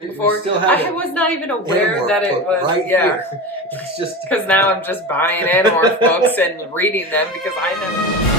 before. I was not even aware that it was. Right here. It's just because now I'm just buying Animorph books and reading them because I never.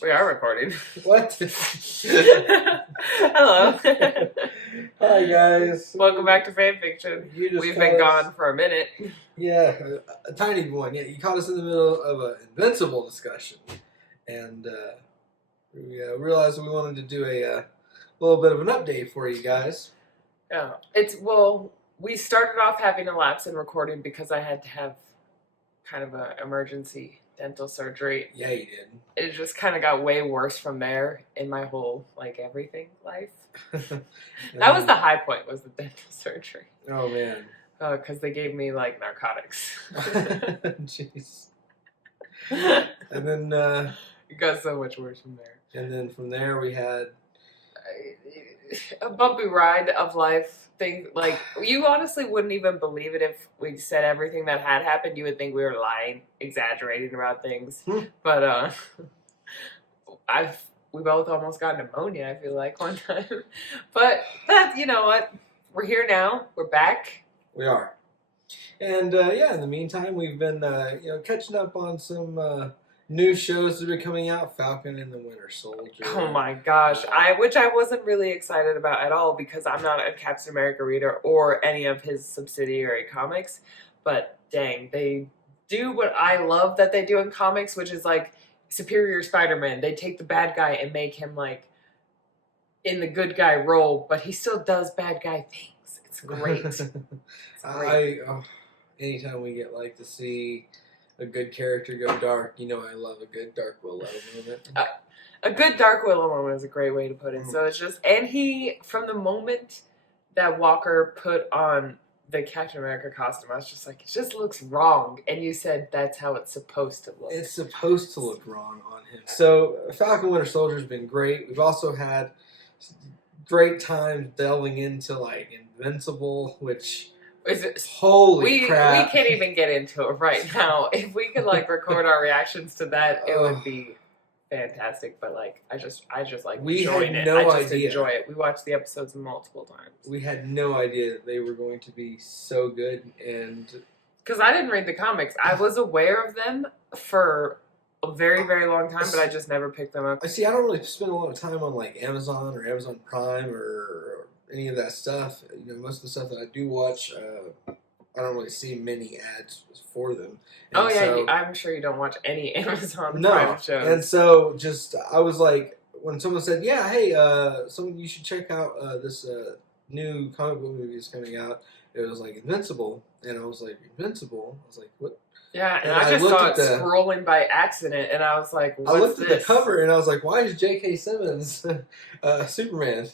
We are recording. What? Hello. Hi guys. Welcome back to Fanfiction. We've been gone for a minute. Yeah, a tiny one. Yeah, you caught us in the middle of an Invincible discussion, and we realized we wanted to do a little bit of an update for you guys. Yeah, we started off having a lapse in recording because I had to have kind of an emergency dental surgery. Yeah, you did. It just kind of got way worse from there in my whole, everything life. That was the high point, was the dental surgery. Oh, man. Because they gave me, narcotics. Jeez. And then... it got so much worse from there. And then from there we had... a bumpy ride of life. You honestly wouldn't even believe it if we said everything that had happened. You would think we were lying, exaggerating about things. But we both almost got pneumonia, I feel like, one time. But you know what? We're here now. We're back. We are. And in the meantime, we've been catching up on some new shows that are coming out. Falcon and the Winter Soldier. Oh my gosh. Which I wasn't really excited about at all because I'm not a Captain America reader or any of his subsidiary comics. But dang, they do what I love that they do in comics, which is Superior Spider-Man. They take the bad guy and make him in the good guy role, but he still does bad guy things. It's great. It's great. Anytime we get to see a good character go dark, I love a good Dark Willow moment. A good Dark Willow moment is a great way to put it. So it's just, and from the moment that Walker put on the Captain America costume, I was just like, it just looks wrong. And you said that's how it's supposed to look. It's supposed to look wrong on him. So Falcon Winter Soldier's been great. We've also had great times delving into Invincible, which... Holy crap. We can't even get into it right now. If we could record our reactions to that, it would be fantastic. But I just enjoying it. I just enjoy it. We watched the episodes multiple times. We had no idea that they were going to be so good, and because I didn't read the comics, I was aware of them for a very, very long time, but I just never picked them up. I don't really spend a lot of time on Amazon or Amazon Prime or any of that stuff. Most of the stuff that I do watch, I don't really see many ads for them. And I'm sure you don't watch any Amazon Prime shows. And so I was when someone said, yeah, hey, you should check out this new comic book movie that's coming out. It was Invincible. And I was like, Invincible? I was like, what? Yeah, and I just saw it scrolling by accident, and I was like, what's I looked this? At the cover, and I was like, why is J.K. Simmons Superman?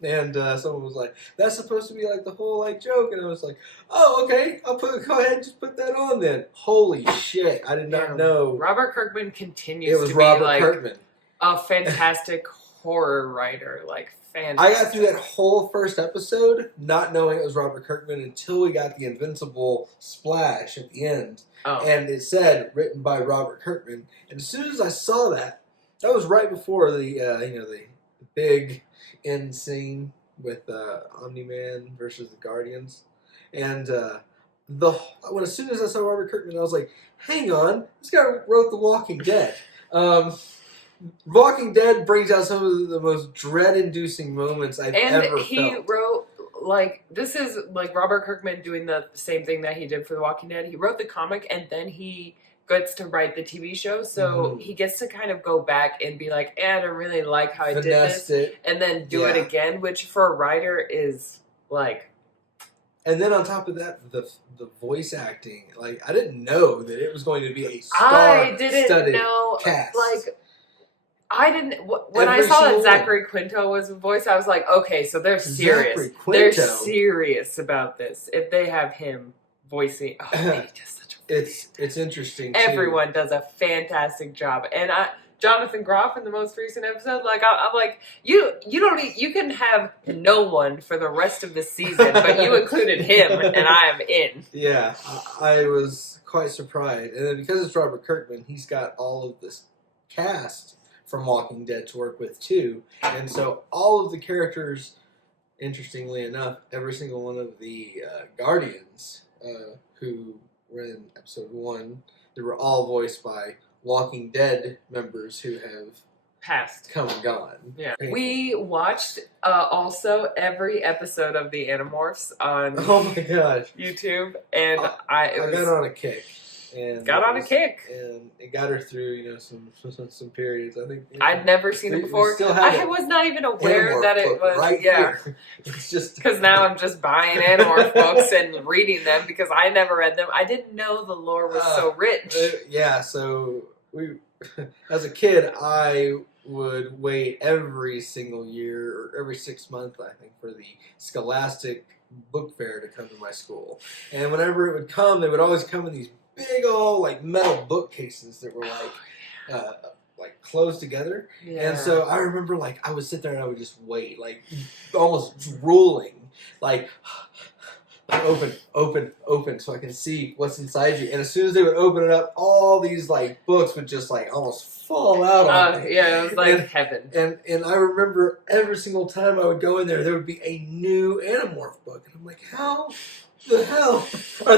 And someone was like, that's supposed to be the whole joke, and I was like, oh, okay, go ahead and just put that on then. Holy shit, I did not know. Robert Kirkman continues to be a fantastic horror writer, fantastic. I got through that whole first episode not knowing it was Robert Kirkman until we got the Invincible splash at the end. Oh. And it said, written by Robert Kirkman. And as soon as I saw that was right before the big end scene with Omni-Man versus the Guardians. And as soon as I saw Robert Kirkman, I was like, hang on, this guy wrote The Walking Dead. Walking Dead brings out some of the most dread-inducing moments I've ever And he felt. wrote, like, this is like Robert Kirkman doing the same thing that he did for The Walking Dead. He wrote the comic and then he gets to write the TV show, so he gets to kind of go back and be like, I don't really like how I did this, and then do it again, which for a writer is like. And then on top of that, the voice acting, like, I didn't know that it was going to be a star-studded cast. Like, I didn't. When I saw that Zachary Quinto was a voice, I was like, okay, so they're serious. They're serious about this. If they have him voicing, he does such a it's interesting. Everyone does a fantastic job, and Jonathan Groff in the most recent episode, like I'm like, you can have no one for the rest of the season, but you included him, and I am in. Yeah, I was quite surprised, and then because it's Robert Kirkman, he's got all of this cast from Walking Dead to work with too, and so all of the characters, interestingly enough, every single one of the Guardians who were in episode 1, they were all voiced by Walking Dead members who have passed, come and gone. Yeah, we watched also every episode of the Animorphs on YouTube, and I got on a kick. And it got her through, some periods. I think I'd never seen it before. I was not even aware that it was here. It's just because now I'm just buying Animorph books and reading them because I never read them. I didn't know the lore was so rich. So as a kid, I would wait every single year or every 6 months, I think, for the Scholastic book fair to come to my school. And whenever it would come, they would always come in these big old metal bookcases that were closed together. Yeah. And so I remember I would sit there and I would just wait, almost drooling, open so I can see what's inside you. And as soon as they would open it up, all these books would just almost fall out on me. Yeah, it was heaven. And I remember every single time I would go in there would be a new Animorph book. And I'm like, how the hell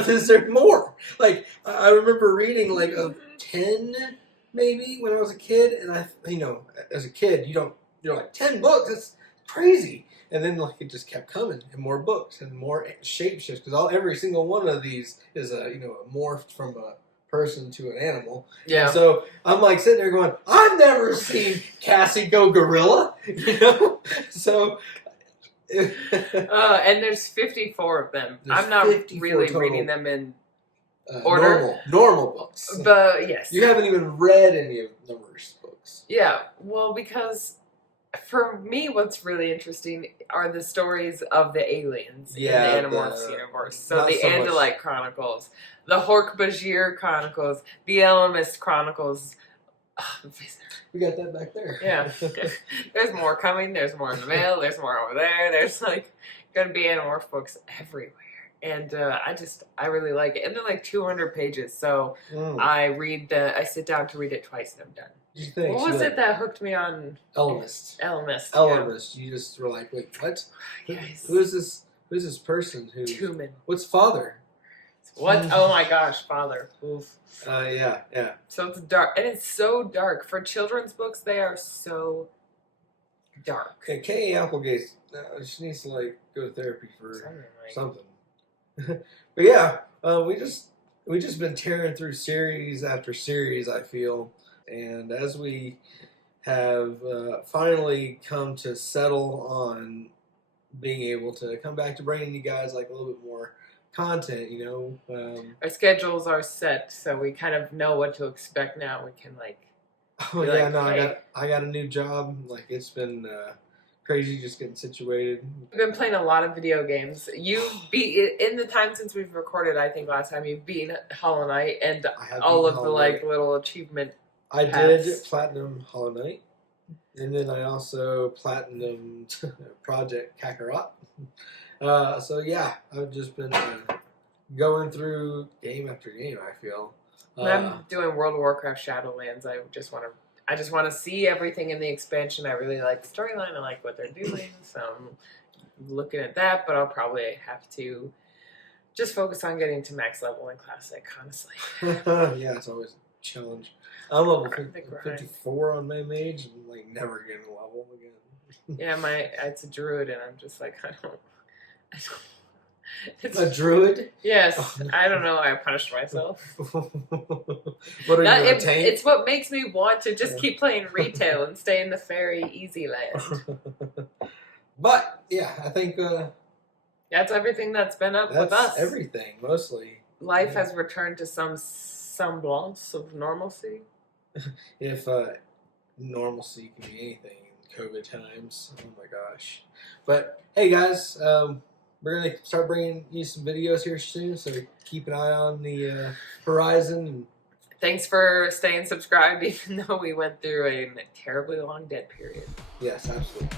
is there more? I remember reading of 10 maybe when I was a kid, and as a kid you're like 10 books, that's crazy. And then it just kept coming, and more books and more shapeshifts, because every single one of these is morphed from a person to an animal. Yeah. And so I'm sitting there going, I've never seen Cassie go gorilla, so. And there's 54 of them. I'm not really reading them in order. Normal books. But yes. You haven't even read any of Numbers books. Yeah. Well, because for me, what's really interesting are the stories of the aliens in the Animorphs universe. So the Andalite Chronicles, the Hork-Bajir Chronicles, the Elemist Chronicles. We got that back there. Yeah. There's more coming. There's more in the mail. There's more over there. There's going to be Animorph books everywhere. And I really like it. And they're 200 pages. So I sit down to read it twice and I'm done. What was it that hooked me on? Elemist. Yeah. You just were like, wait, what? Yes. Who is this person? Tumen. What's father? What? Oh my gosh, father. Oof. Yeah. So it's dark, and it's so dark for children's books. They are so dark. Okay, K.A. Applegate, she needs to go to therapy for something. But yeah, we just been tearing through series after series, I feel, and as we have finally come to settle on being able to come back to bringing you guys a little bit more content, our schedules are set, so we kind of know what to expect now. We can I got a new job. It's been crazy just getting situated. We've been playing a lot of video games. You've in the time since we've recorded, I think last time you've beaten Hollow Knight and all of the little achievement I did platinum Hollow Knight, and then I also platinum Project Kakarot. So yeah, I've just been going through game after game, I feel. When I'm doing World of Warcraft Shadowlands, I just want to see everything in the expansion. I really like the storyline. I like what they're doing, so I'm looking at that. But I'll probably have to just focus on getting to max level in Classic, honestly. Yeah, it's always a challenge. I'm level The grind. 54 on my mage, and like never getting a level again. Yeah, it's a druid, and I'm just like I don't. It's A druid? Yes, I don't know. I punished myself. What are you, a tank? It's what makes me want to just keep playing retail and stay in the fairy easy land. But yeah, I think that's everything that's been up with us. Everything mostly. Life has returned to some semblance of normalcy. If normalcy can be anything in COVID times, oh my gosh! But hey, guys. We're going to start bringing you some videos here soon, so keep an eye on the horizon. Thanks for staying subscribed, even though we went through a terribly long dead period. Yes, absolutely.